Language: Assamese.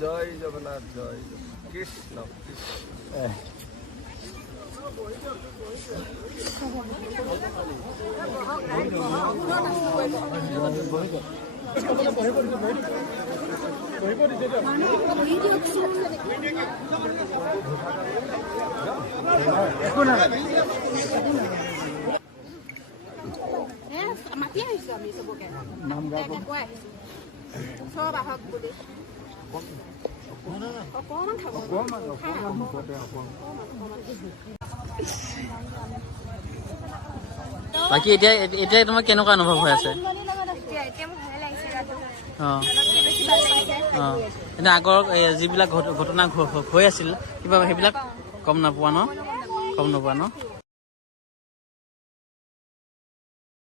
জয় জগন্নাথ জয় কৃষ্ণ মাতি আহিছো আমি চবকে কৈ আহিছো চব আহক বুলি অকণমান খাব বাকী এতিয়া তোমাৰ কেনেকুৱা অনুভৱ হৈ আছে? এনে আগৰ যিবিলাক ঘটনা হৈ আছিল কিবা সেইবিলাক গম নোপোৱা ন?